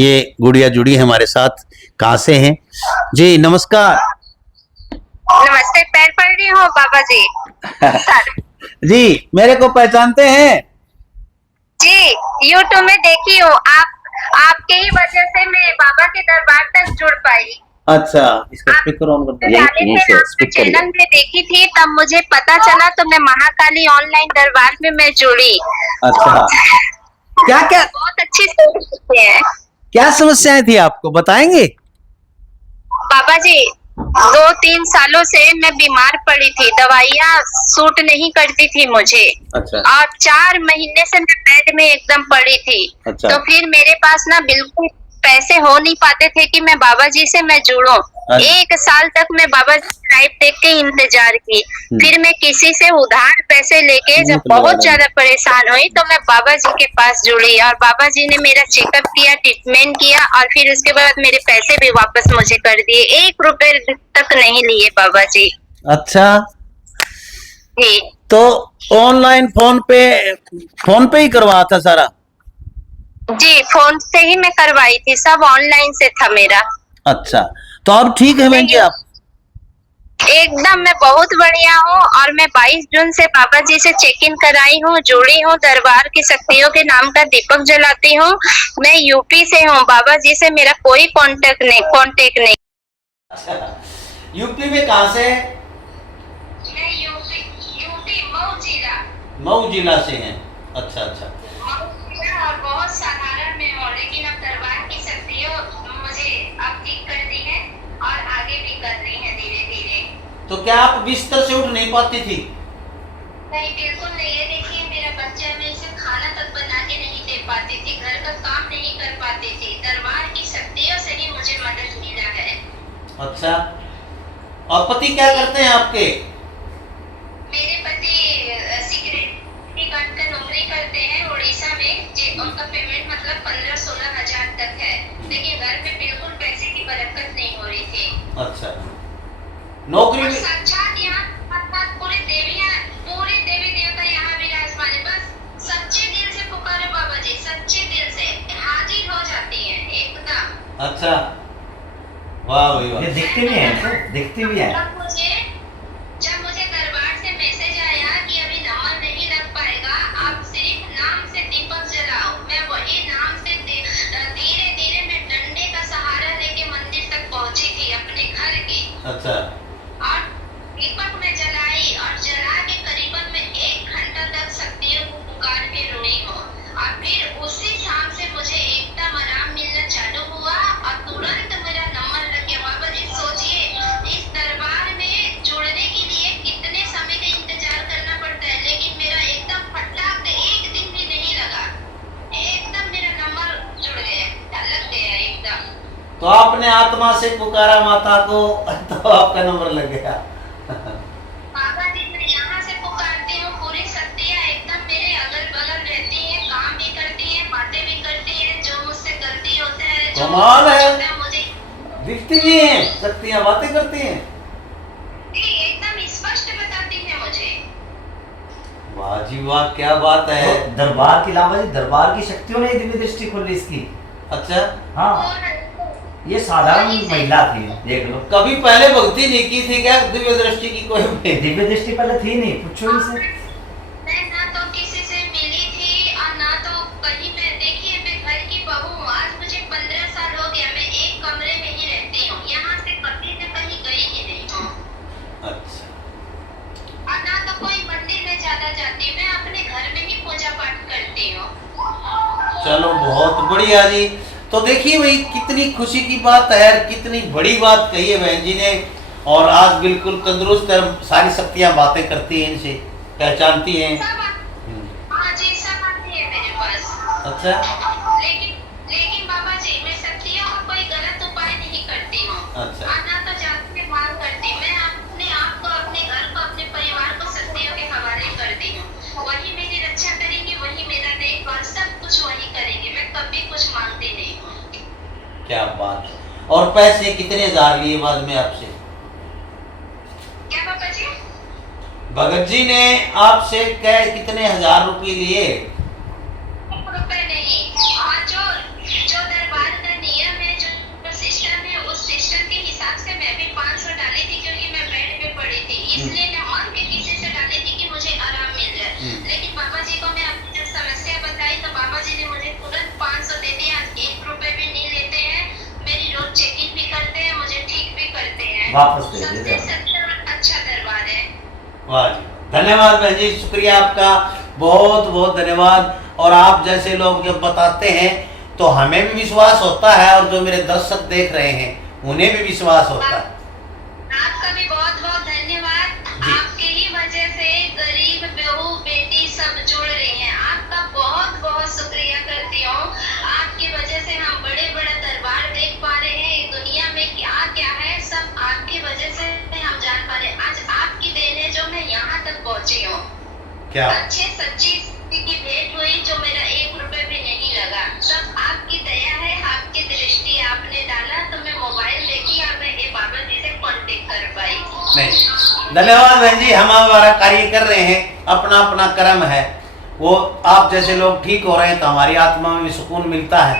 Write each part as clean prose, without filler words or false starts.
ये गुड़िया जुड़ी है हमारे साथ। कहाँ से हैं जी? नमस्कार। नमस्ते, पैर पड़ रही हूँ बाबा जी। सर जी, मेरे को पहचानते हैं? जी, यूट्यूब में देखी हूँ। आपके ही वजह से मैं बाबा के दरबार तक जुड़ पाई। अच्छा, इसका स्पीकर ऑन कर दो। आपके चैनल में देखी थी, तब मुझे पता चला तो मैं महाकाली ऑनलाइन दरबार में मैं जुड़ी। अच्छा, क्या क्या बहुत अच्छी सोच है क्या समस्याएं थी आपको बताएंगे? बाबा जी। 2-3 सालों से मैं बीमार पड़ी थी, दवाइयाँ सूट नहीं करती थी मुझे। अच्छा। और 4 महीने से मैं बेड में एकदम पड़ी थी। अच्छा। तो फिर मेरे पास ना बिल्कुल पैसे हो नहीं पाते थे कि मैं बाबा जी से मैं जुड़ूं। 1 साल तक मैं बाबा जी की लाइव देख के इंतजार की। फिर मैं किसी से उधार पैसे लेके जब बहुत ज्यादा परेशान हुई तो मैं बाबा जी के पास जुड़ी और बाबा जी ने मेरा चेकअप किया, ट्रीटमेंट किया और फिर उसके बाद मेरे पैसे भी वापस मुझे कर दिए। 1 रुपए तक नहीं लिए बाबा जी। अच्छा, जी तो ऑनलाइन फोन पे ही करवाया था सारा? जी, फोन से ही मैं करवाई थी, सब ऑनलाइन से था मेरा। अच्छा, तो अब ठीक है बहन जी आप? एकदम मैं बहुत बढ़िया हूँ और मैं 22 जून से बाबा जी से चेक इन कराई हूँ, जुड़ी हूँ, दरबार की शक्तियों के नाम का दीपक जलाती हूँ। मैं यूपी से हूँ, बाबा जी से मेरा कोई कांटेक्ट नहीं। अच्छा, यूपी में कहाँ से? मैं यूपी मऊ जिला से हैं। अच्छा अच्छा। और बहुत साधारण में हूँ, लेकिन अब दरबार की शक्तियों मुझे अब ठीक कर दी है और आगे भी कर रही है धीरे धीरे। तो क्या आप बिस्तर से उठ नहीं पाती थी? नहीं, बिल्कुल नहीं। ये देखिए मेरा बच्चा, मैं इसे खाना तक बना के नहीं दे पाती थी, घर का काम नहीं कर पाती थी। दरबार की शक्तियों से ही मुझे मदद मिला है। अच्छा, और पति क्या करते हैं आपके? मेरे पति सिक्योरिटी गार्ड का नौकरी करते हैं उड़ीसा में। उनका पेमेंट मतलब 15-16 हजार तक है, लेकिन घर में बिल्कुल पैसे की बरकत नहीं हो रही थी। अच्छा, नौकरी में साक्षात यहाँ पूरे देवी देवता यहाँ विराजमान है। बस सच्चे दिल से पुकारे बाबा जी, सच्चे दिल से हाजिर हो जाती है एकदम। अच्छा, वाह भाई वाह। ये दिखती भी है, तो दिखती भी है। जब मुझे दरबार से मैसेज आया कि अभी नंबर नहीं लग पाएगा, आप सिर्फ नाम से दीपक जलाओ, मैं वही नाम से धीरे धीरे मैं डंडे का सहारा लेके मंदिर तक पहुंची थी अपने घर के। अच्छा, और दीपक में जलाई और जला के करीबन में 1 घंटा तक शक्तियों को पुकार के रोई हूँ। और फिर उसी शाम से मुझे एकदम आराम मिलना चालू हुआ और तुरंत मेरा नंबर लग गया। बाबा जी सोचिए, इस दरबार में जुड़ने के लिए कितने समय का इंतजार करना पड़ता है, लेकिन मेरा एकदम फटाक से 1 दिन भी नहीं लगा, एकदम मेरा नंबर जुड़ गया, लग गया एकदम। तो आपने आत्मा से पुकारा माता को तो आपका नंबर लग गया। बाबा जी, मैं यहाँ से पुकारती हूँ, पूरी शक्तियाँ एकदम मेरे अगल बगल रहती हैं, काम भी करती हैं, बातें भी करती हैं। जो मुझसे गलती होता है, जो कमाल है। मुझे दिखती भी हैं शक्तियाँ, बातें करती हैं। एकदम स्पष्ट बताती है मुझे। वाह जी वाह, क्या बात है। तो दरबार के अलावा दरबार की शक्तियों ने दिव्य दृष्टि खोली इसकी। अच्छा, हाँ, ये साधारण महिला थी, देख लो। कभी पहले भक्ति नहीं की थी क्या दिव्य दृष्टि की कोई? दिव्य दृष्टि पहले थी नहीं, पूछो इनसे। मैं ना तो किसी से मिली थी और ना तो कहीं मैं, देखिए मैं घर की बहू हूँ, आज मुझे 15 साल हो गया, मैं एक कमरे में ही रहती हूँ, यहाँ से कभी से कहीं गई ही नहीं हूँ। अच्छा, और ना तो कोई मंदिर में ज्यादा जाती, मैं अपने घर में ही पूजा पाठ करती हूँ। चलो बहुत बढ़िया जी। तो देखिए भाई, कितनी खुशी की बात है, कितनी बड़ी बात कही है बहन जी ने। और आज बिल्कुल तंदुरुस्त है, सारी शक्तियाँ बातें करती हैं, इनसे पहचानती हैं। हाँ जी, सब आती है मेरे पास। अच्छा, लेकिन बाबा जी, मैं शक्तियों का कोई गलत उपाय नहीं करती हूँ। अच्छा, ना तो जाति में मांग करती, मैं अपने आप को, अपने घर को, अपने परिवार को शक्तियों के हवाले करती हूँ। वही मेरी रक्षा करेंगे, वही मेरा देखभाल, सब कुछ वही करेंगे, मैं कभी कुछ मांगती नहीं हूँ। क्या बात है। और पैसे कितने हजार लिए बाद में आपसे? क्या बाबा जी? भगत जी ने आपसे कितने हजार रुपए लिए? रुपए नहीं। और जो दरबार का वापस भेज सबसे देते सच्चा और अच्छा दरबार है। वाह जी, धन्यवाद बहन जी, शुक्रिया आपका, बहुत बहुत धन्यवाद। और आप जैसे लोग जब बताते हैं तो हमें भी विश्वास होता है, और जो मेरे दर्शक देख रहे हैं उन्हें भी विश्वास होता है। आपका भी बहुत बहुत धन्यवाद। जी। आपके ही वजह से गरीब बहू बेटी सब जुड़ रहे हैं। आपका बहुत बहुत शुक्रिया करती हूँ। आपकी वजह से हम बड़े बड़ा दरबार देख पा रहे हैं। दुनिया में क्या क्या है सब आपकी वजह से हम जान पा रहे हैं। आज आपकी देन है जो मैं यहाँ तक पहुँची हूँ। क्या अच्छे सच्ची की भेंट हुई जो मेरा 1 रुपए भी नहीं लगा। सब आपकी दया है, आपकी दृष्टि आपने डाला तो मैं मोबाइल देखी और मैं ये बाबा जी से कांटेक्ट कर पाई। नहीं, धन्यवाद बहन जी, हम हमारा कार्य कर रहे हैं, अपना अपना कर्म है, वो आप जैसे लोग ठीक हो रहे हैं तो हमारी आत्मा में भी सुकून मिलता है।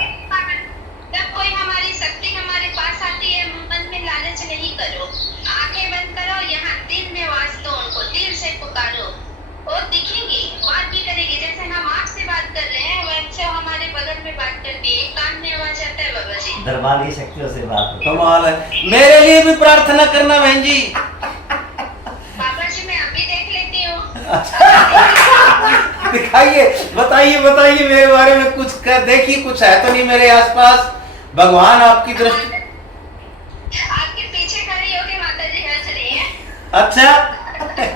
जब कोई हमारी शक्ति हमारे पास आती है, मन में लालच नहीं करो, आंखें बंद करो, यहाँ दिल में वास दो उनको, दिल से पुकारो, वो दिखेंगी, बात भी करेगी। जैसे हम आपसे बात कर रहे हैं वैसे वो हमारे बगल में बात करती है, कान में आवाज आता है बाबा जी। दरबारी शक्तियों से बात होती है। कमाल है। मेरे लिए भी प्रार्थना करना बहन जी। बाबा जी मैं अभी देख लेती हूँ। दिखाइए, बताइए बताइए मेरे बारे में कुछ कर देखिए, कुछ है तो नहीं मेरे आसपास? भगवान आपकी दृष्टि। आपके पीछे खड़ी होके माता जी हंस रही है। अच्छा,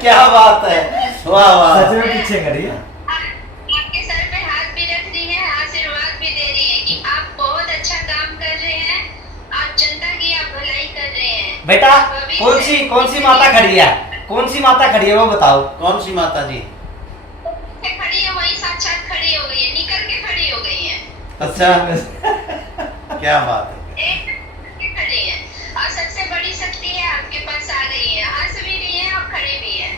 क्या बात है, वाह वाह। सच में पीछे करिए। आपके सर पे हाथ भी रख रही है, आशीर्वाद भी दे रही है कि आप बहुत अच्छा काम कर रहे हैं, आप जनता की आप भलाई कर रहे हैं। बेटा कौन सी माता खड़ी है, कौन सी माता खड़ी है वो बताओ। कौन सी माता जी? खड़ी है वही साक्षात खड़ी हो गई है, निकल के खड़ी हो गई है। अच्छा, क्या बात है। एक खड़ी है और सबसे बड़ी शक्ति है आपके पास आ गई है, हंस भी रही है और खड़ी भी है।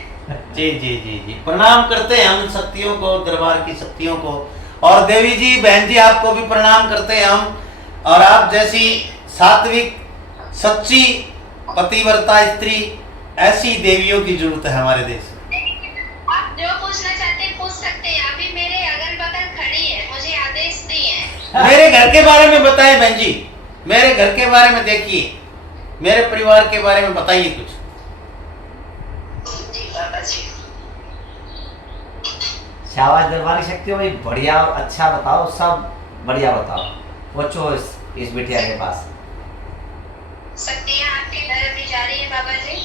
जी जी जी जी, प्रणाम करते हैं हम शक्तियों को, दरबार की शक्तियों को। और देवी जी, बहन जी आपको भी प्रणाम करते हैं हम। और आप जैसी सात्विक सच्ची पतिव्रता स्त्री, ऐसी देवियों की जरूरत है हमारे देश में। आप जो पूछना चाहते हैं पूछ सकते हैं, अभी मेरे अगल बगल खड़ी है, मुझे आदेश दिए हैं। मेरे घर के बारे में बताएं बहन जी, मेरे घर के बारे में देखिए, मेरे परिवार के बारे में बताइए कुछ। जी बाबा जी। शाबाश दरबारी शक्तियों में बढ़िया अच्छा बताओ, सब बढ़िया बताओ। बच्चों इस बिटिया के पास शक्तियाँ आपके घर भी जा रही है बाबा जी,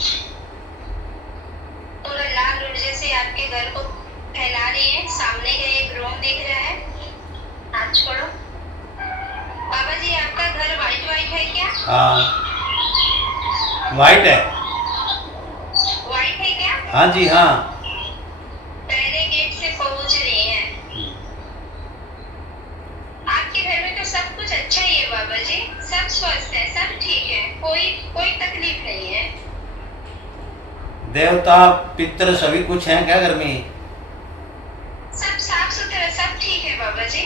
पूरा लाल ऊर्जा से आपके घर को फैला रही है। सामने का एक रूम दिख रहा है, हाथ छोड़ो। बाबा जी आपका घर व्हाइट व्हाइट है क्या? हाँ, वाइट है। व्हाइट है क्या? हाँ जी हाँ। पहले गेट से पहुंच रही हैं। आपके घर में तो सब कुछ अच्छा ही है बाबा जी, सब स्वस्थ है, सब ठीक है, कोई तकलीफ नहीं है। देवता पितृ सभी कुछ हैं क्या घर में? सब साफ सुथरा, सब ठीक है बाबा जी।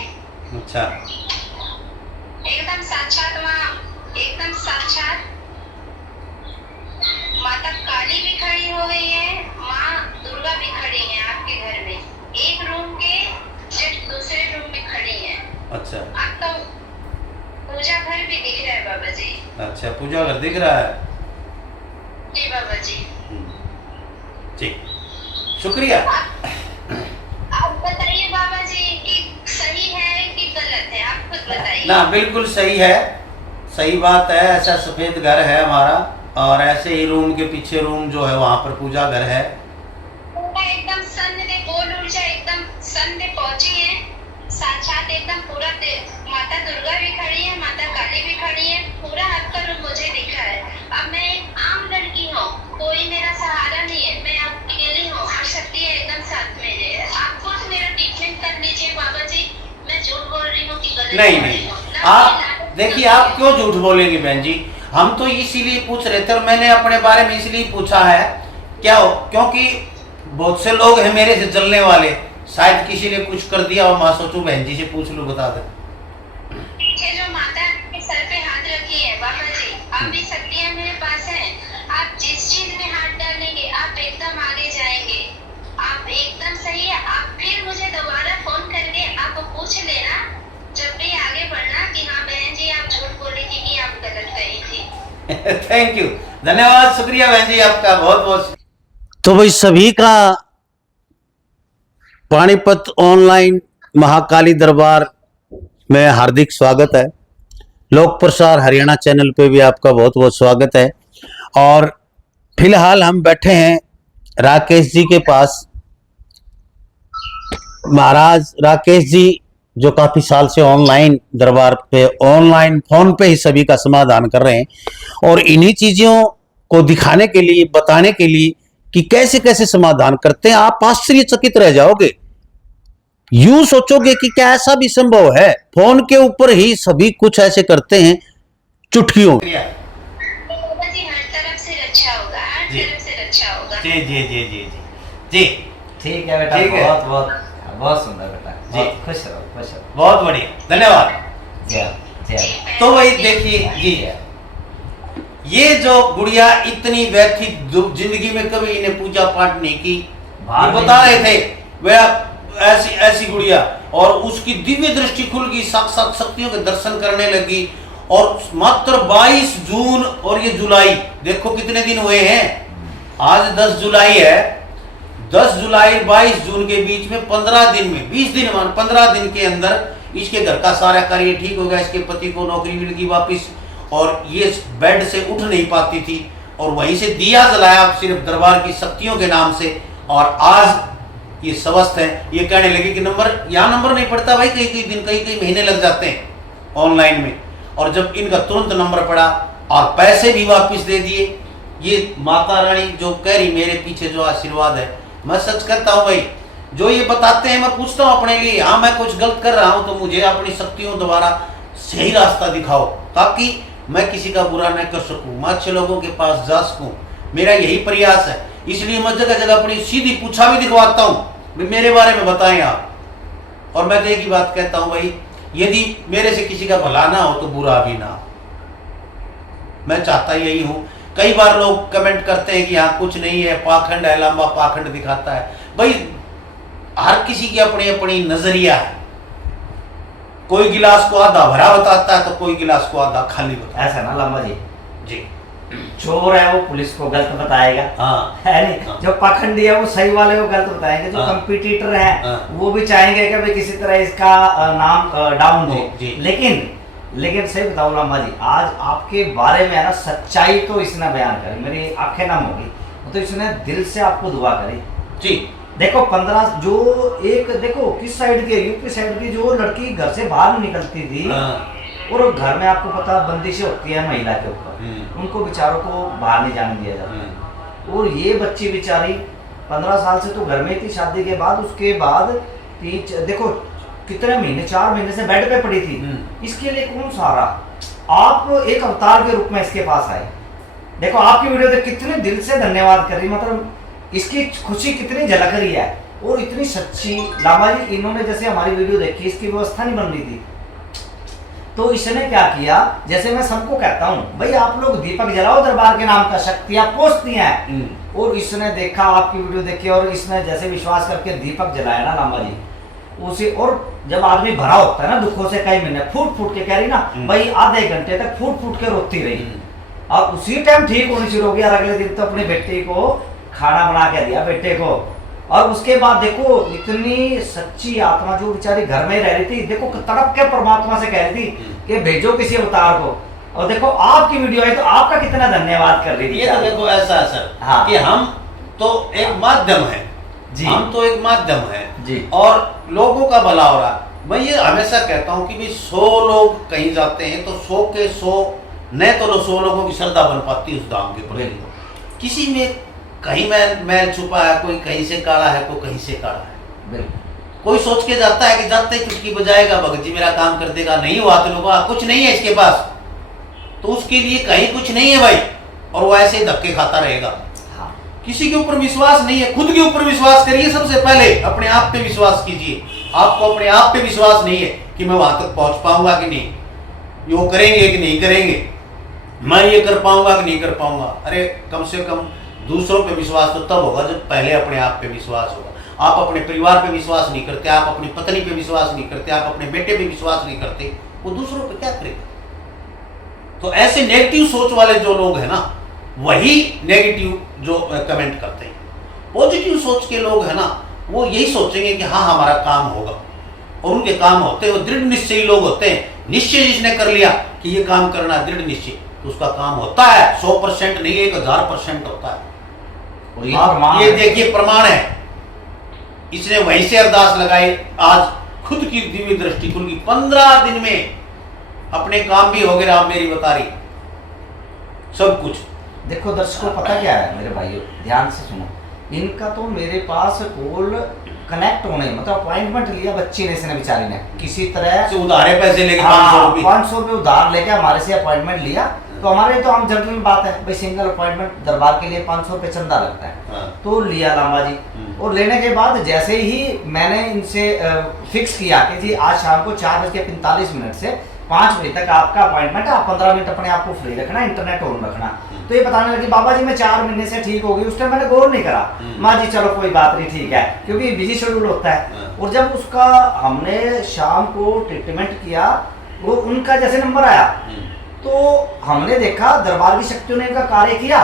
अच्छा, एकदम साक्षात माँ, एकदम साक्षात माता काली भी खड़ी हो गई है, माँ दुर्गा भी खड़ी है आपके घर में। एक रूम के जस्ट दूसरे रूम में खड़ी है। अच्छा आपका पूजा घर भी दिख रहा है बाबा जी। अच्छा, पूजा घर दिख रहा है। जी बाबा जी। ठीक, शुक्रिया। आप बताइए बाबा जी कि सही है कि गलत है, आप खुद बताइए। ना, बिल्कुल सही है, सही बात है। ऐसा सफेद घर है हमारा, और ऐसे ही रूम के पीछे रूम जो है वहाँ पर पूजा घर है। एकदम सन ने गोल ऊर्जा एकदम सन में पहुंची है, साक्षात एकदम पूरा माता दुर्गा भी खड़ी है, माता काली भी खड़ी है, पूरा आपका रूप मुझे दिखा है। अब मैं एक आम लड़की हूँ, कोई मेरा सहारा नहीं है, मैं अकेली हूँ और शक्ति एकदम साथ मेरे है। आप खुद मेरा ट्रीटमेंट कर लीजिए बाबा जी, मैं झूठ बोल रही हूँ कि गलत नहीं बोल रही नहीं, हूँ। आप देखिए, आप क्यों झूठ बोलेंगे बहन जी? हम तो इसीलिए पूछ रहे थे, और मैंने अपने बारे में इसलिए पूछा है क्या हो, क्योंकि बहुत से लोग हैं मेरे से जलने वाले, शायद किसी ने कुछ कर दिया और मैं सोचूं बहन जी से पूछ लूं, बता दे। पीछे जो माता के सर पे हाथ रखी है बाबा जी, अभी शक्तियाँ मेरे पास हैं। आप जिस चीज में हाथ डालेंगे आप एकदम आगे जाएंगे, आप एकदम सही है। आप फिर मुझे दोबारा फोन करके आप पूछ लेना जब भी आगे बढ़ना कि हाँ बहन जी आप झूठ बोली थी कि आप गलत गई थी। थैंक यू, धन्यवाद, शुक्रिया बहन जी आपका बहुत बहुत। तो भाई सभी का पानीपत ऑनलाइन महाकाली दरबार में हार्दिक स्वागत है। लोक प्रसार हरियाणा चैनल पे भी आपका बहुत बहुत स्वागत है। और फिलहाल हम बैठे हैं राकेश जी के पास। महाराज राकेश जी जो काफी साल से ऑनलाइन दरबार पे ऑनलाइन फोन पे ही सभी का समाधान कर रहे हैं और इन्हीं चीजों को दिखाने के लिए, बताने के लिए कि कैसे कैसे समाधान करते हैं, आप आश्चर्यचकित रह जाओगे। यूं सोचोगे कि क्या ऐसा भी संभव है? फोन के ऊपर ही सभी कुछ ऐसे करते हैं चुटकियों। बाबा जी हर तरफ से रक्षा होगा, हर जी। तरफ से रक्षा होगा। जी जी जी जी जी जी ठीक है बेटा, ठीक है। बहुत बहुत बहुत सुंदर बेटा, जी। बहुत खुश रहो, खुश रहो। बहुत बढ़िया, धन्यवाद। जय जय। तो भाई देखिए जी, ये जो गुड़िया इतनी व्यथित जिंदगी में कभी इन्हें पूजा पाठ नहीं की, ये बता रहे थे वह ऐसी ऐसी गुड़िया, और उसकी दिव्य दृष्टि खुल गई, साक्षात शक्तियों के दर्शन करने लगी। और मात्र 22 जून और ये जुलाई, देखो कितने दिन हुए हैं, आज 10 जुलाई है। 10 जुलाई 22 जून के बीच में 15 दिन में 20 दिन मान 15 दिन के अंदर इसके घर का सारा कार्य ठीक हो गया। इसके पति को नौकरी मिल गई वापिस, और ये बेड से उठ नहीं पाती थी, और वहीं से दिया जलाया सिर्फ दरबार की शक्तियों के नाम से। और आज ये स्वस्थ है। ये कहने लगे कि यहाँ नंबर नहीं पड़ता भाई, कई कई दिन कई महीने लग जाते हैं ऑनलाइन में। और जब इनका तुरंत नंबर पड़ा और पैसे भी वापस दे दिए, ये माता रानी जो कह रही मेरे पीछे जो आशीर्वाद है, मैं सच कहता हूँ भाई, जो ये बताते हैं मैं पूछता हूँ अपने लिए, हाँ मैं कुछ गलत कर रहा हूँ तो मुझे अपनी शक्तियों द्वारा सही रास्ता दिखाओ, ताकि मैं किसी का बुरा न कर सकूं, मैं अच्छे लोगों के पास जा सकूं। मेरा यही प्रयास है, इसलिए मैं जगह जगह अपनी सीधी पूछा भी दिखवाता हूँ, मेरे बारे में बताएं आप। और मैं तो एक ही बात कहता हूँ भाई, यदि मेरे से किसी का भला ना हो तो बुरा भी ना हो, मैं चाहता यही हूँ। कई बार लोग कमेंट करते हैं कि हाँ कुछ नहीं है, पाखंड है, लंबा पाखंड दिखाता है। भाई हर किसी की अपनी अपनी नजरिया है, कोई गिलास को आधा भरा बताता है तो कोई गिलास को आधा खाली बताता है। ऐसा ना लंबा जी, जी चोर है वो पुलिस को गलत बताएगा, हाँ है नहीं? हाँ। जो पाखंडी है वो सही वाले को गलत बताएंगे। जो हाँ। कंपटीटर है हाँ। वो भी चाहेंगे कि भाई किसी तरह इसका नाम डाउन हो। जी। लेकिन सही बताओ लामा जी, आज आपके बारे में है ना सच्चाई तो इसने बयान करी, मेरी आंखें नम होगी। तो इसने दिल से आपको दुआ करी जी। देखो 15 जो एक देखो किस साइड की, यूपी साइड की जो लड़की घर से बाहर निकलती थी, हाँ। और घर में आपको पता बंदिशें होती है महिला के ऊपर, उनको बेचारों को बाहर नहीं जाने दिया जाता। और ये बच्ची बेचारी 15 साल से तो घर में थी शादी के बाद, उसके बाद देखो कितने महीने, 4 महीने से बेड पे पड़ी थी। इसके लिए कौन सहारा? आप एक अवतार के रूप में इसके पास आए। देखो आपकी वीडियो देख कितने दिल से धन्यवाद कर रही, मतलब इसकी खुशी कितनी झलक रही है, और इतनी सच्ची। लामा जी इन्होंने जैसे हमारी वीडियो देखी, इसकी व्यवस्था नहीं बन रही थी, तो इसने क्या किया, जैसे मैं सबको कहता हूँ भाई आप लोग दीपक जलाओ दरबार के नाम का, शक्तियां पहुंचती हैं। और इसने देखा आपकी वीडियो देखी, और इसने जैसे विश्वास करके दीपक जलाया ना लामा जी, उसे, और जब आदमी भरा होता है ना दुखों से, कई महीने फूट फूट के कह रही ना भाई, आधे घंटे तक फूट फूट के रोती रही, और उसी टाइम ठीक होनी शुरू हो गई। और अगले दिन तो अपनी बेटी को खाना बना के दिया, बेटे को। और उसके बाद देखो इतनी सच्ची आत्मा जो बेचारी घर में रह रही थी, देखो तड़प के परमात्मा से कह रही थी कि भेजो किसी अवतार को, और देखो आपकी वीडियो आई तो आपका कितना धन्यवाद कर रही थी। ये तो देखो ऐसा है सर, हाँ। कि हम तो एक माध्यम है जी, हम तो एक माध्यम है जी, और लोगों का भला हो रहा। मैं ये हमेशा कहता हूँ कि भाई 100 लोग कहीं जाते हैं तो 100 के 100 न तो 100 लोगों की श्रद्धा बन पाती है उस धाम के प्रति। किसी में कहीं मैल छुपा है, कोई कहीं से काला है, कोई कहीं से काला है। कोई सोच के जाता है कि जाते ही चुटकी बजाएगा, भगत जी मेरा काम कर देगा, नहीं हुआ तो लोग कुछ नहीं है इसके पास, तो उसके लिए कहीं कुछ नहीं है भाई, और वो ऐसे ही धक्के खाता रहेगा। किसी के ऊपर विश्वास नहीं है, खुद के ऊपर विश्वास करिए। सबसे पहले अपने आप पे विश्वास कीजिए। आपको अपने आप पे विश्वास नहीं है कि मैं वहां तक पहुंच पाऊंगा कि नहीं, ये करेंगे कि नहीं करेंगे, मैं ये कर पाऊंगा कि नहीं कर पाऊंगा। अरे कम से कम दूसरों पे विश्वास तो तब होगा जब पहले अपने आप पे विश्वास होगा। आप अपने परिवार पे विश्वास नहीं करते, आप अपनी पत्नी पे विश्वास नहीं करते, आप अपने बेटे पे विश्वास नहीं करते, वो दूसरों पे क्या करेगा? तो ऐसे नेगेटिव सोच वाले जो लोग हैं ना, वही नेगेटिव जो कमेंट करते हैं। पॉजिटिव सोच के लोग है ना, वो यही सोचेंगे कि हाँ हमारा काम होगा, और उनके काम होते हैं। वो दृढ़ निश्चयी लोग होते हैं। निश्चय जिसने कर लिया कि ये काम करना, दृढ़ निश्चय, तो उसका काम होता है। 100% नहीं, 1000% होता है। और ये ये देखिए प्रमाण है। इसने वहीं से अरदास लगाई, आज खुद की दिव्य दृष्टि खुल गई। 15 दिन में अपने काम भी हो गए। आप मेरी बता रही सब कुछ। देखो दर्शकों, पता क्या है मेरे भाइयों, ध्यान से सुनो। इनका तो मेरे पास कॉल कनेक्ट होने, मतलब अपॉइंटमेंट लिया बच्ची ने, इसने बेचारी ने किसी तरह से उधारे पैसे लेके 500 रुपये उधार लेके हमारे से अपॉइंटमेंट लिया। तो हमारे तो आम जनरल बात है भाई, सिंगल अपॉइंटमेंट दरबार के लिए 500 रुपये चंदा लगता है। तो लिया लांबा जी, और लेने के बाद जैसे ही मैंने इनसे फिक्स किया कि जी आज शाम को 4:45 से 5 बजे तक आपका अपॉइंटमेंट है, आप 15 मिनट अपने आप को फ्री रखना, इंटरनेट ऑन रखना। तो ये बताने लगी बाबा जी मैं 4 महीने से ठीक हो गई। उस टाइम मैंने गौर नहीं करा, माँ जी चलो कोई बात नहीं ठीक है, क्योंकि बिजी शेड्यूल होता है। और जब उसका हमने शाम को ट्रीटमेंट किया, वो उनका जैसे नंबर आया तो हमने देखा दरबार की शक्तियों ने इनका कार्य किया।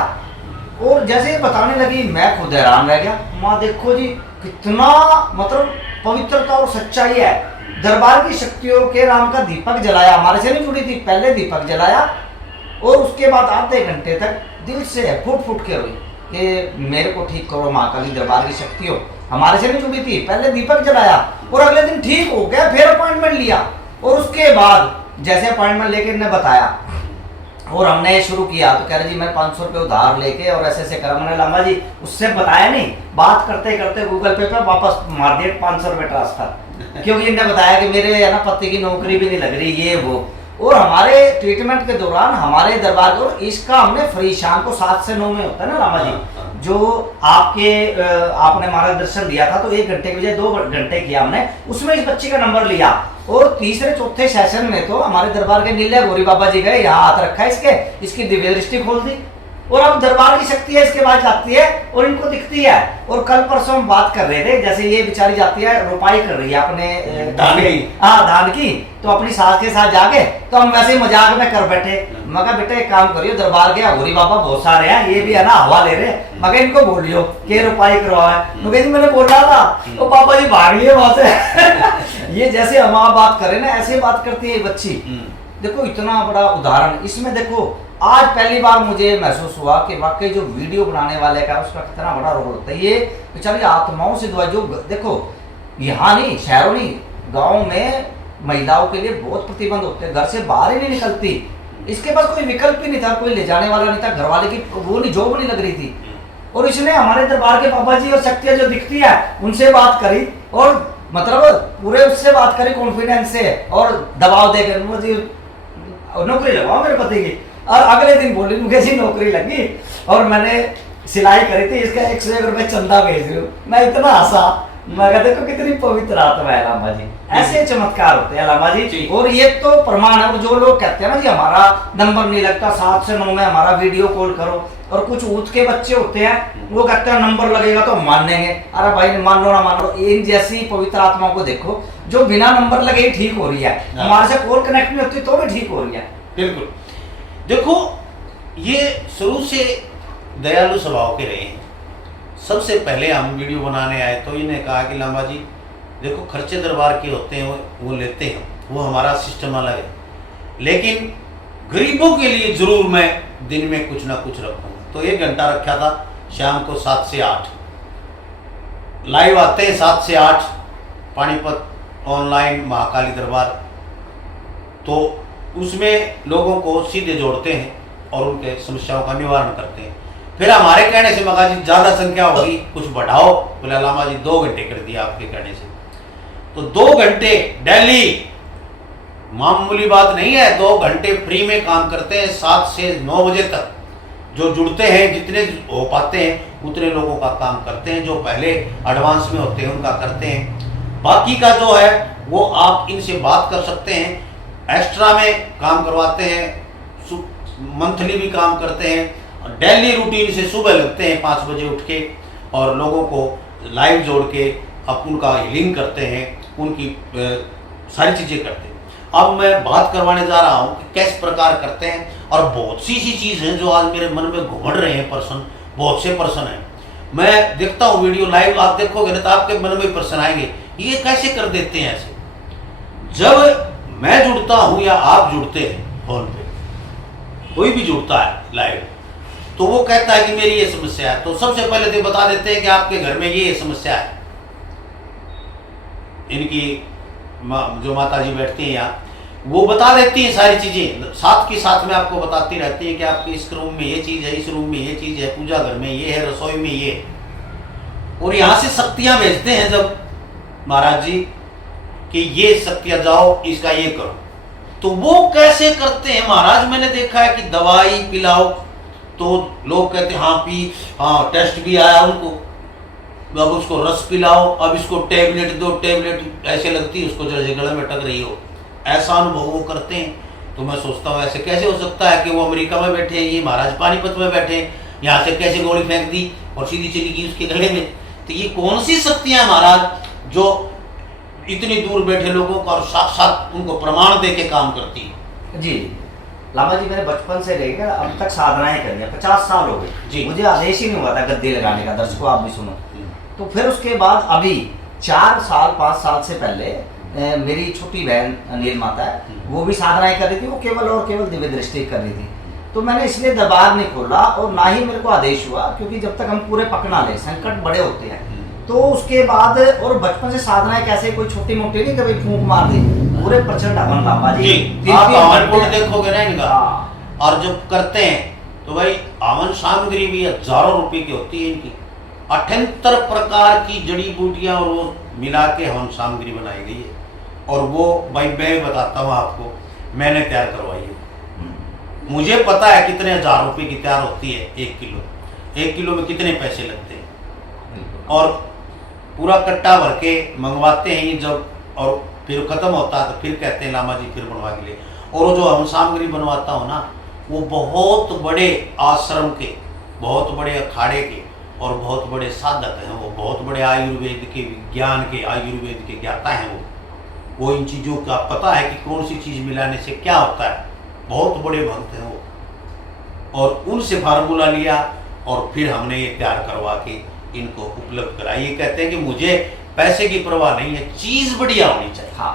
और जैसे बताने लगी मैं खुद हैरान रह गया। माँ देखो जी कितना मतलब पवित्रता और सच्चाई है। दरबार की शक्तियों के राम का दीपक जलाया, हमारे से नहीं जुड़ी थी, पहले दीपक जलाया, और उसके बाद आधे घंटे तक दिल से फुट फुट के रोई कि मेरे को ठीक करो महाकाली दरबार की शक्तियों। हमारे से नहीं जुड़ी थी, पहले दीपक जलाया, और अगले दिन ठीक हो गया। फिर अपॉइंटमेंट लिया, और उसके बाद जैसे अपॉइंटमेंट लेके इन्होंने बताया और हमने शुरू किया, तो कह रहे जी मैं 500 रुपये उधार लेके और ऐसे करा। मैंने लामा जी उससे बताया नहीं, बात करते करते गूगल पे पर वापस मार दिए 500 रुपये ट्रांसफर, क्योंकि इन्होंने बताया कि मेरे है ना पति की नौकरी भी नहीं लग रही, ये वो। और हमारे ट्रीटमेंट के दौरान हमारे दरबार को इसका हमने फ्री शाम को 7 से 9 में होता है ना लामा जी, जो आपने मार्गदर्शन दिया था, तो 1 घंटे के बजाय 2 घंटे किया हमने, उसमें इस बच्ची का नंबर लिया। और तीसरे चौथे सेशन में तो हमारे दरबार के नीले गौरी बाबा जी गए, यहाँ हाथ रखा है इसकी दिव्य दृष्टि खोल दी, और अब दरबार की शक्ति है इसके बाद जाती है और इनको दिखती है। और कल परसों हम बात कर रहे थे, जैसे ये बेचारी जाती है रुपाई कर रही है अपने धान की, तो अपनी सास के साथ जाके, तो हम वैसे मजाक में कर बैठे। मगर बेटा एक काम करियो, दरबार के गौरी बाबा बहुत सारे हैं, ये भी है ना हवा ले रहे, मगर इनको बोलियो कि रुपाई करवा है। मैंने बोल रहा था तो पापा जी भाग लिए वहां से। ये जैसे हम बात करें ना, ऐसे बात करती है बच्ची। देखो इतना बड़ा उदाहरण इसमें। देखो आज पहली बार मुझे महसूस हुआ कि वाकई जो वीडियो बनाने वाले का उसका कितना बड़ा रोल होता है। ये बेचारी आत्माओं से दुआ, जो देखो यहाँ नहीं, शहरों नहीं, गाँव में महिलाओं के लिए बहुत प्रतिबंध होते हैं, घर से बाहर ही नहीं निकलती। इसके पास कोई विकल्प ही नहीं था, कोई ले जाने वाला नहीं था, घर वाले की वो नहीं, जॉब नहीं लग रही थी। और इसने हमारे दरबार के बाबा जी और शक्तियाँ जो दिखती है उनसे बात करी, और मतलब पूरे उससे बात करी कॉन्फिडेंस से, और दबाव देकर मुझे नौकरी लगवाओ मेरे पति की। और अगले दिन बोली मुझे जी नौकरी लगी, और मैंने सिलाई करी थी, इसका 101 रुपये चंदा भेज रही हूँ। मैं इतना हंसा, मैं कहते देखो कितनी पवित्र आत्मा है लामा जी। ऐसे चमत्कार होते हैं लामा जी। और ये तो प्रमाण है। और जो लोग कहते हैं ना जी हमारा नंबर नहीं लगता, 7 से 9 में हमारा वीडियो कॉल करो, और कुछ ऊँच के बच्चे होते हैं वो कहते हैं नंबर लगेगा तो हम मानेंगे। अरे भाई मान लो ना मान लो, इन जैसी पवित्र आत्माओं को देखो जो बिना नंबर लगे ही ठीक हो रही है, हमारे से कॉल कनेक्ट नहीं होती तो भी ठीक हो रही है। बिल्कुल। देखो ये शुरू से दयालु स्वभाव के रहे हैं। सबसे पहले हम वीडियो बनाने आए तो इन्हें कहा कि लांबा जी देखो खर्चे दरबार के होते हैं, वो लेते हैं, वो हमारा सिस्टम अलग है, लेकिन गरीबों के लिए जरूर मैं दिन में कुछ ना कुछ रखूँगा। तो 1 घंटा रखा था, शाम को 7 से 8 लाइव आते हैं, 7 से 8 पानीपत ऑनलाइन महाकाली दरबार। तो उसमें लोगों को सीधे जोड़ते हैं और उनके समस्याओं का निवारण करते हैं। फिर हमारे कहने से मगा जी ज़्यादा संख्या होगी, कुछ बढ़ाओ, बोले लामा जी 2 घंटे कर दिया आपके कहने से। तो 2 घंटे डेली, मामूली बात नहीं है, 2 घंटे फ्री में काम करते हैं 7 से 9 बजे तक। जो जुड़ते हैं, जितने हो पाते हैं उतने लोगों का काम करते हैं, जो पहले एडवांस में होते हैं उनका करते हैं। बाकी का जो है वो आप इनसे बात कर सकते हैं, एक्स्ट्रा में काम करवाते हैं, मंथली भी काम करते हैं, डेली रूटीन से सुबह लगते हैं 5 बजे उठ के, और लोगों को लाइव जोड़ के अब उनका हीलिंग करते हैं, उनकी सारी चीज़ें करते हैं। अब मैं बात करवाने जा रहा हूँ कि किस प्रकार करते हैं, और बहुत सी चीज़ है जो आज मेरे मन में घुमड़ रहे हैं पर्सन, बहुत से पर्सन हैं। मैं देखता हूँ वीडियो लाइव, आप देखोगे ना तो आपके मन में पर्सन आएंगे, ये कैसे कर देते हैं ऐसे। जब मैं जुड़ता हूँ या आप जुड़ते हैं फोन पे, कोई भी जुड़ता है लाइव, तो वो कहता है कि मेरी ये समस्या है, तो सबसे पहले तो बता देते हैं कि आपके घर में ये समस्या है। इनकी जो माता जी बैठती हैं यहाँ, वो बता देती हैं सारी चीजें, साथ के साथ में आपको बताती रहती है कि आपके इस रूम में ये चीज है, इस रूम में ये चीज है, पूजा घर में ये है, रसोई में ये। और यहाँ से शक्तियां भेजते हैं जब महाराज जी कि ये शक्तियां जाओ, इसका ये करो। तो वो कैसे करते हैं महाराज, मैंने देखा है कि दवाई पिलाओ तो लोग कहते हैं हाँ पी, हाँ टेस्ट भी आया उनको, अब उसको रस पिलाओ, अब इसको टेबलेट दो, टेबलेट ऐसे लगती है उसको जैसे गले में टक रही हो, ऐसा अनुभव वो करते हैं। तो मैं सोचता हूँ ऐसे कैसे हो सकता है कि वो अमेरिका में बैठे हैं, ये महाराज पानीपत में बैठे हैं, यहाँ से कैसे गोली फेंक दी और सीधी चली गई उसके गले में। तो ये कौन सी शक्तियाँ महाराज जो इतनी दूर बैठे लोगों का और साक्षात उनको प्रमाण दे के काम करती है। जी लामा जी, मैंने बचपन से लेकर अब तक साधनाएं करनी है, 50 साल हो गए, मुझे आदेश ही नहीं हुआ था गद्दे लगाने का। दर्शकों आप भी सुनो। तो फिर उसके बाद अभी 4 साल 5 साल से पहले मेरी छोटी बहन नील माता है, वो भी साधनाएं कर रही थी, वो केवल और केवल दिव्य दृष्टि कर रही थी। तो मैंने इसलिए दरबार नहीं खोला और ना ही मेरे को आदेश हुआ, क्योंकि जब तक हम पूरे पकना ले, संकट बड़े होते हैं। तो उसके बाद और बचपन से साधनाएं कैसे, कोई छोटी मोटी नहीं, कभी फूंक मार दी, पूरे प्रचंड हवन लामा जी, आप हवन को देखोगे ना इनका, और जब करते हैं तो भाई हवन सामग्री भी हजारों रुपए की होती है इनकी, 78 प्रकार की जड़ी बूटियां और वो मिला के हवन सामग्री बनाई गई है। और वो भाई मैं बताता हूँ आपको, मैंने तैयार करवाई है, मुझे पता है कितने हजार रुपए की तैयार होती है 1 किलो, 1 किलो में कितने पैसे लगते हैं, और पूरा कट्टा भर के मंगवाते हैं ये जब, और फिर खत्म होता है तो फिर कहते हैं लामा जी फिर बनवा के लिए। और वो जो हम सामग्री बनवाता हूँ ना, वो बहुत बड़े आश्रम के, बहुत बड़े अखाड़े के और बहुत बड़े साधक हैं, वो बहुत बड़े आयुर्वेद के विज्ञान के, आयुर्वेद के ज्ञाता हैं वो इन चीज़ों का पता है कि कौन सी चीज़ मिलाने से क्या होता है, बहुत बड़े भक्त हैं वो। और उनसे फार्मूला लिया और फिर हमने ये तैयार करवा के इनको उपलब्ध करा। ये कहते हैं कि मुझे पैसे की परवाह नहीं है, चीज बढ़िया होनी चाहिए। हाँ,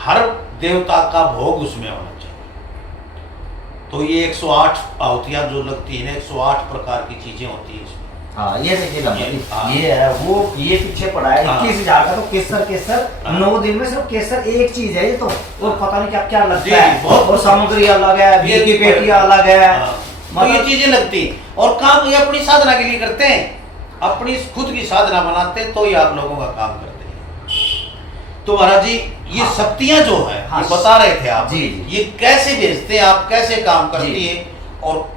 हर देवता का भोग उसमें होना चाहिए। तो ये 108 आहुतियां जो लगती है, 108 प्रकार की चीजें होती है इसमें। हाँ ये देखिए लामा जी, ये है वो, ये पीछे पड़ा है 21,000 का। तो केसर 9 दिन में सिर्फ केसर एक चीज है ये तो, और पता नहीं क्या क्या लगता है, और सामग्री अलग है, बीज की पेटी अलग है, तो ये चीजें लगती है। और काम ये अपनी साधना के लिए करते हैं, अपनी खुद की साधना बनाते हैं, तो ये आप लोगों का काम करते हैं। तो महाराज जी ये शक्तियां जो है, ये बता रहे थे आप, ये कैसे भेजते हैं आप, कैसे काम करती है और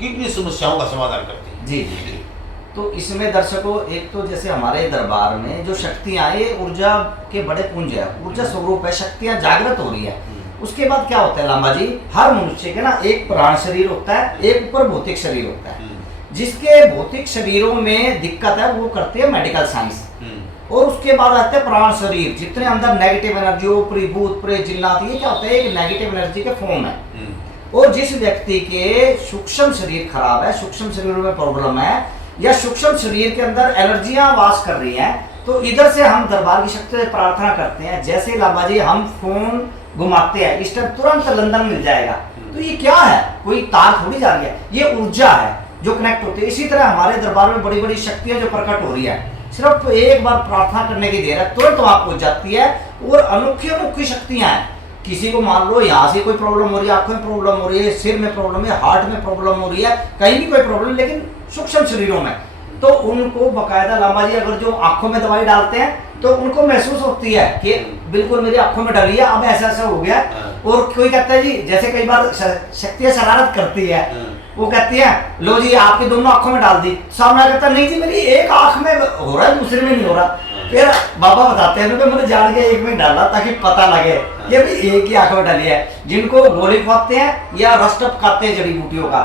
कितनी समस्याओं का समाधान करती है। जी जी। तो इसमें दर्शकों, एक तो जैसे हमारे दरबार में जो शक्तियां, ये ऊर्जा के बड़े पुंज है, ऊर्जा स्वरूप है, शक्तियां जागृत हो रही है। उसके बाद क्या होता है लामा जी, हर मनुष्य के ना एक प्राण शरीर होता है, एक ऊपर भौतिक शरीर होता है। जिसके भौतिक शरीरों में दिक्कत है वो करते हैं मेडिकल साइंस, और उसके बाद आते हैं प्राण शरीर, जितने अंदर नेगेटिव एनर्जी, ऊपरी भूत प्रेत जिन्नात, ये क्या होता है, एक नेगेटिव एनर्जी के फॉर्म है। और जिस व्यक्ति के सूक्ष्म शरीर खराब है, सूक्ष्म शरीर में प्रॉब्लम है, या सूक्ष्म शरीर के अंदर एनर्जियां वास कर रही हैं, तो इधर से हम दरबार की शक्ति से प्रार्थना करते हैं। जैसे लामा जी हम फोन घुमाते हैं, इस टाइम तुरंत लंदन मिल जाएगा। तो ये क्या है, कोई तार थोड़ी जा रही है, ये ऊर्जा है जो कनेक्ट होती है। इसी तरह हमारे दरबार में बड़ी बड़ी शक्तियां जो प्रकट हो रही है, सिर्फ एक बार प्रार्थना करने की देर है, तुरंत वहां पहुंच जाती है। और अनोखी अनोखी शक्तियां हैं। किसी को मान लो यहाँ से कोई प्रॉब्लम हो रही है, आंखों में प्रॉब्लम हो रही है, सिर में प्रॉब्लम है, हार्ट में प्रॉब्लम हो रही है, कहीं भी कोई प्रॉब्लम, लेकिन सूक्ष्म शरीरों में, तो उनको बकायदा लामा जी अगर जो आंखों में दवाई डालते हैं तो उनको महसूस होती है कि बिल्कुल मेरी आंखों में डली है, अब ऐसा ऐसा हो गया। और कोई कहता है जी, जैसे कई बार शक्तियां शरारत करती है, वो कहती है लो जी आपकी दोनों आंखों में डाल दी, सामने कहता नहीं जी मेरी एक आंख में हो रहा है, दूसरे में नहीं हो रहा। फिर बाबा बताते हैं मैंने जान के एक में डाला ताकि पता लगे ये भी एक ही आंख में डाली है। जिनको गोली खाते हैं या रस टप खाते हैं जड़ी बूटियों का,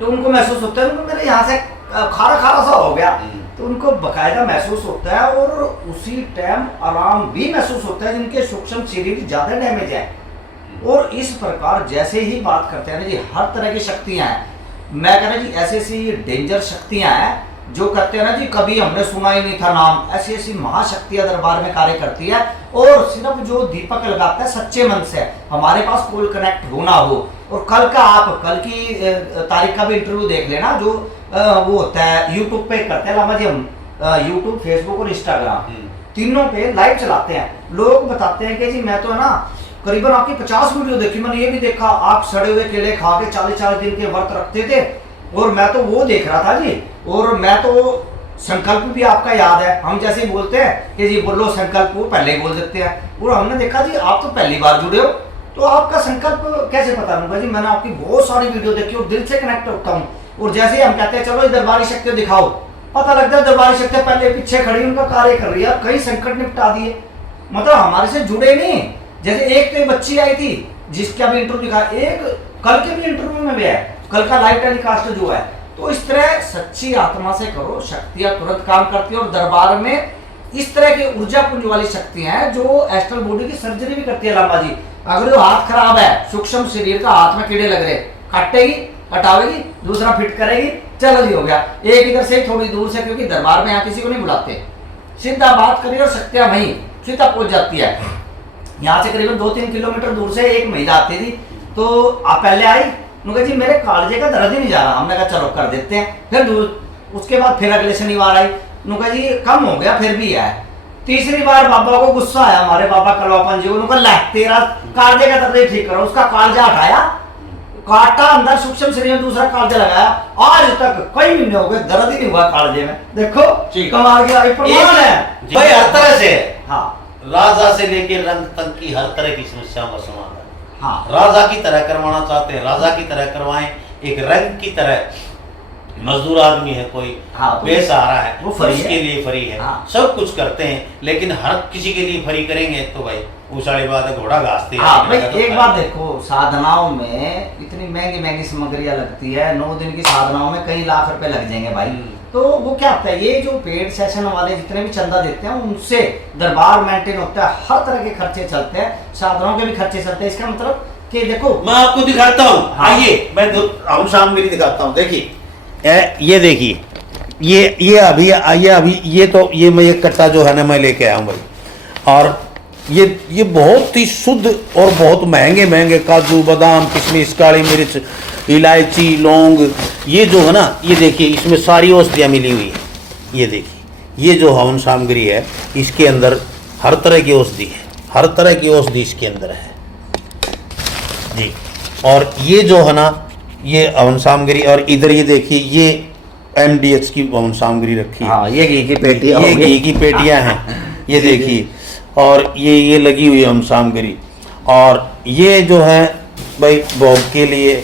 तो उनको महसूस होता है उनको मेरे यहाँ से खारा खारा सा हो गया, तो उनको बकायदा महसूस होता है और उसी टाइम आराम भी महसूस होता है जिनके सूक्ष्म शरीर ज़्यादा डैमेज है। और इस प्रकार जैसे ही बात करते हैं ना जी, हर तरह की शक्तियाँ हैं, मैं कह रहा जी ऐसी ऐसी डेंजर शक्तियाँ हैं जो कहते हैं ना जी कभी हमने सुना ही नहीं था नाम, ऐसी ऐसी महाशक्तियाँ दरबार में कार्य करती है। और सिर्फ जो दीपक लगाता है सच्चे मन से, हमारे पास कोई कनेक्ट होना हो। और कल का आप कल की तारीख का भी इंटरव्यू देख लेना, जो वो होता है यूट्यूब पे करते हैं लामा जी हम, यूट्यूब, फेसबुक और इंस्टाग्राम तीनों पे लाइव चलाते हैं। लोग बताते हैं कि जी मैं तो है ना करीबन आपकी 50 वीडियो देखी, मैंने ये भी देखा आप सड़े हुए केले खा के 40-40 दिन के व्रत रखते थे, और मैं तो वो देख रहा था जी। और मैं तो संकल्प भी आपका याद है, हम जैसे ही बोलते हैं कि जी बोलो संकल्प, वो पहले ही बोल देते हैं। और हमने देखा जी आप तो पहली बार जुड़े हो, तो आपका संकल्प कैसे पता लूंगा जी? मैंने आपकी बहुत सारी वीडियो देखी और दिल से कनेक्ट होता हूँ। और जैसे ही हम कहते हैं चलो दरबारी शक्ति दिखाओ, पता लगता है दरबारी शक्ति पहले पीछे खड़ी उनका कार्य कर रही है, कई संकट निपटा दिए। मतलब हमारे से जुड़े नहीं। जैसे एक तो बच्ची आई थी जिसका भी इंटरव्यू दिखा, एक कल के भी इंटरव्यू में भी है, कल का लाइव टेलीकास्ट जो है। तो इस तरह सच्ची आत्मा से करो, शक्तियां तुरंत काम करती है। और दरबार में इस तरह की ऊर्जा पुंज वाली शक्तियां हैं जो एस्ट्रल बॉडी की सर्जरी भी करती है लामा जी। अगर जो हाथ खराब है, सूक्ष्म शरीर का, हाथ में कीड़े लग रहे, काटेगी, हटावेगी, दूसरा फिट करेगी, चलो जी हो गया। एक इधर से थोड़ी दूर से, क्योंकि दरबार में यहाँ किसी को नहीं बुलाते, सीधा बात करिए और शक्तियां वहीं सीधा पहुंच जाती है। यहाँ से करीबन 2-3 किलोमीटर दूर से एक महिला आती थी, तो आप पहले आई, उन्होंने जी मेरे कालजे का दर्द ही नहीं जा रहा, हमने कहा चलो कर देते हैं। फिर दूर, उसके बाद फिर अगले शनिवार आई, उन्होंने जी कम हो गया, फिर भी है। तीसरी बार बाबा को गुस्सा आया, हमारे बाबा कलवापन जी, उन्होंने कहा तेरा कालजे का दर्द ठीक करो। उसका कालजा हटाया, काटा, अंदर सूक्ष्म शरीर में दूसरा कालजा लगाया, आज तक कई महीने हो गए दर्द ही नहीं हुआ कालजे में। देखो कमाल की प्रमाण है भाई, हर तरह से। हाँ, राजा से लेकर रंग तक की हर तरह की समस्याओं का समाधान। हाँ, राजा की तरह करवाना चाहते हैं, राजा की तरह करवाएं। एक रंग की तरह, मजदूर आदमी है कोई, हाँ, तो बेसहारा है, वो फ्री उसके है। लिए फ्री है। हाँ। सब कुछ करते हैं, लेकिन हर किसी के लिए फ्री करेंगे तो भाई वो सारी बात है, घोड़ा घासते हैं। हाँ भाई, एक बात देखो, साधनाओं में इतनी महंगी महंगी सामग्रियां लगती है, 9 दिन की साधनाओं में कई लाख रुपए लग जाएंगे भाई। तो वो क्या होता है, ये जो पेड सेशन वाले जितने भी चंदा देते हैं उनसे दरबार मेंटेन होता है, हर तरह के खर्चे चलते हैं, साधनाओं के भी खर्चे चलते हैं। इसका मतलब कि देखो मैं आपको दिखाता हूँ, हाँ। आइए मैं हम शामगिरी दिखाता हूँ। देखिए ये देखिए, ये तो ये मैं एक कट्टा जो है ना मैं लेके आया हूँ भाई। और ये बहुत ही शुद्ध और बहुत महंगे महंगे काजू, बादाम, किशमिश, काली मिर्च, इलायची, लौंग, ये जो है ना, ये देखिए इसमें सारी औषधियाँ मिली हुई है। ये देखिए, ये जो हवन सामग्री है इसके अंदर हर तरह की औषधि है, हर तरह की औषधि इसके अंदर है जी। और ये जो है ना, ये हवन सामग्री, और इधर ये देखिए ये MDH की हवन सामग्री रखी है। हाँ, ये घी की पेटियां, ये घी की पेटियां हैं, ये देखिए। और ये लगी हुई है हम सामग्री। और ये जो है भाई भोग के लिए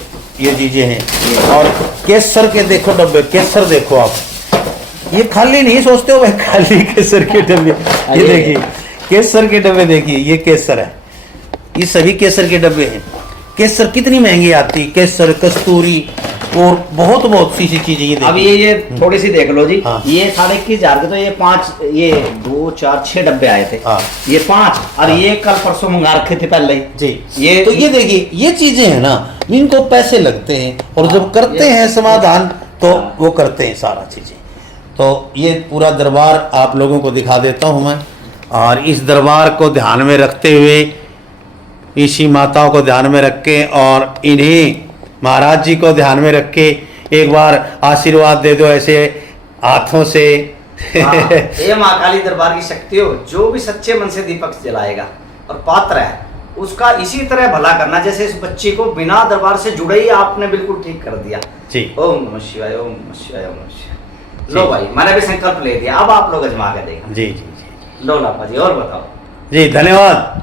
ये चीज़ें हैं। और केसर के देखो डब्बे, केसर देखो आप, ये खाली नहीं सोचते हो भाई, खाली केसर के डब्बे। ये देखिए केसर के डब्बे, देखिए ये केसर है, ये सभी केसर के डब्बे हैं। केसर कितनी महंगी आती, केसर, कस्तूरी और बहुत सी चीजें। ये अब ये थोड़ी सी देख लो जी। हाँ। ये 4,21,000 के, तो ये 5, ये 2, 4, 6 डब्बे आए थे। हाँ। ये 5, और हाँ। ये कल परसों मंगा रखे थे पहले ही जी। ये तो ये देखिए, ये चीजें हैं ना, इनको पैसे लगते हैं, और जब करते हैं समाधान तो वो करते हैं सारा चीजें। तो ये पूरा दरबार आप लोगों को दिखा देता हूँ मैं। और इस दरबार को ध्यान में रखते हुए, ईशी माताओं को ध्यान में रख के, और इन्हीं महाराज जी को ध्यान में रख के एक बार आशीर्वाद दे दो ऐसे हाथों से। हाँ, ये माँ काली दरबार की शक्ति हो, जो भी सच्चे मन से दीपक जलाएगा और पात्र है उसका इसी तरह भला करना, जैसे इस बच्ची को बिना दरबार से जुड़े ही आपने बिल्कुल ठीक कर दिया जी। ओम नमः शिवाय, ओम नमः शिवाय, ओम नमः शिवाय। लो भाई, मैंने भी संकल्प ले दिया, अब आप लोग अजमा के देखना। जी जी जी लो लापा जी, और बताओ। जी, धन्यवाद।